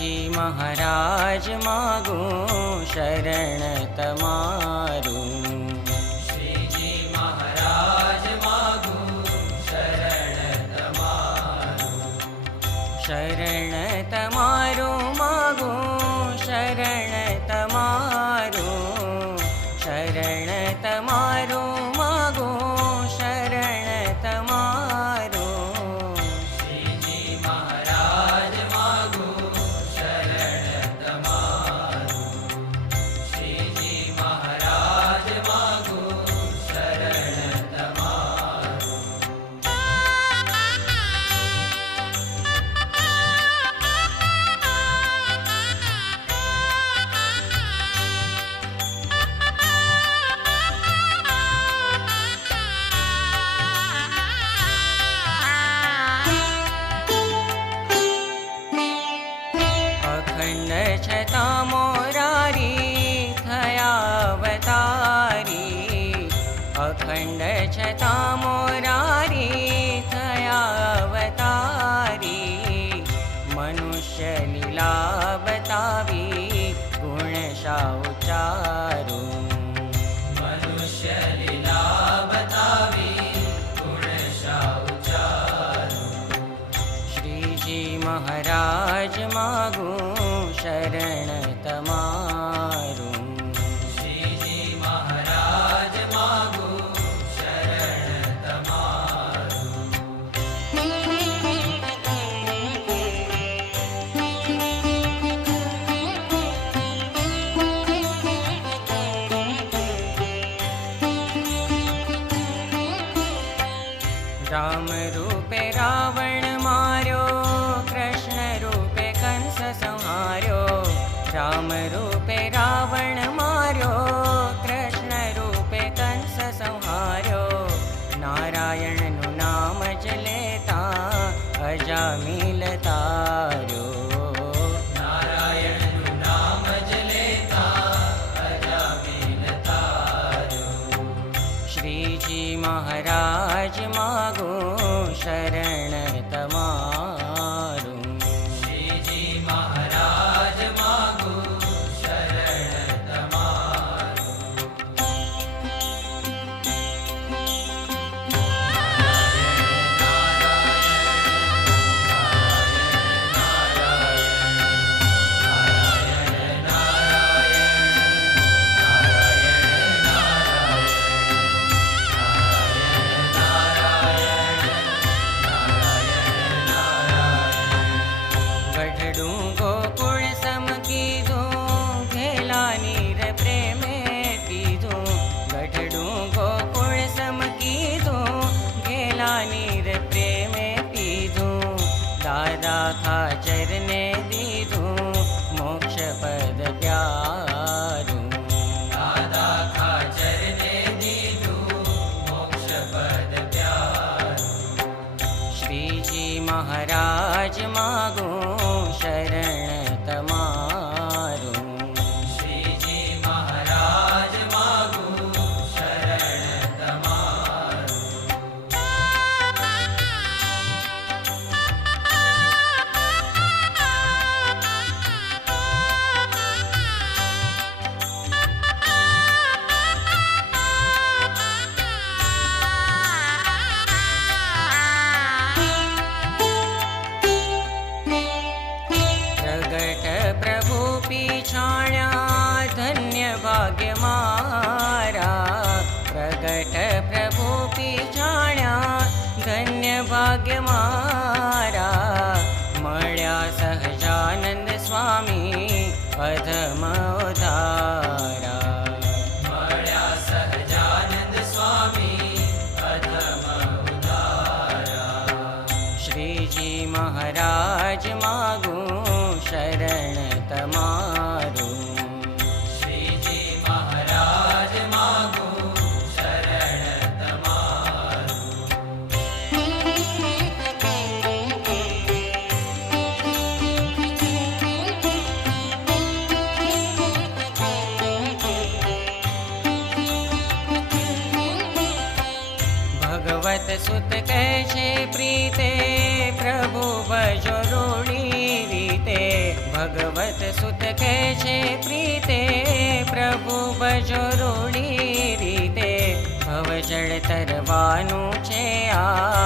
श्रीजी महाराज मागू शरण तमारू। श्रीजी महाराज मागू शरण तमारू। शरण तमारू मागू शरण तमारू। शरण तमारू मागू शरण तमारू। श्रीजी महाराज मागू शरण तमारू। श्रीजी महाराज मागू शरण तमारू। अखंड छता मोरारी थया अवतारी। अखंड छता मोरारी थया अवतारी। मनुष्य लीला बतावी गुणशा उच्चारू। मनुष्य लीला बतावी गुणशा उच्चारू। श्रीजी महाराज मागू शरण तमारू। श्रीजी महाराज मागू शरण तमारू। राम रूपे रावण मार्यो। कृष्ण रूपे कंस संहार्यो। राम रूपे रावण मार्यो। कृष्ण रूपे कंस संहार्यो। नारायण नु नाम ज लेता अजामिल तार्यो। नारायण नु नाम ज लेता अजामिल तार्यो। श्रीजी महाराज मागू शरण तमारू। श्रीजी महाराज मागू शरण तमारू। गढ़डू गोकुल सम कीधो घेला नीर प्रेमे पीधो। गढ़डू गोकुल सम कीधो घेला नीर प्रेमे पीधो। दादा खाचर ने दीधो मोक्ष पद प्यारू। दादा खाचर ने दीधू मोक्ष पद प्यारू। श्रीजी महाराज मागू शरण तमारू। श्रीजी महाराज मागू शरण तमारू। प्रगट प्रभु पीछाण्या धन्य भाग्य मारा। प्रगट प्रभु पीछाण्या धन्य भाग्य मारा। मळ्या सहजानंद स्वामी अधम उधारा। मळ्या सहजानंद स्वामी अधम उदारा। श्रीजी महाराज मागू शरण तमारू। श्रीजी महाराज मागू शरण तमारू। भगवत सुत कैसे प्रीते प्रभु भजो रूढ़ी रीते। ભગવત સુત કહે છે પ્રીતે, પ્રભુ ભજો રૂડી રીતે, ભવ જળ તરવાનું છે આ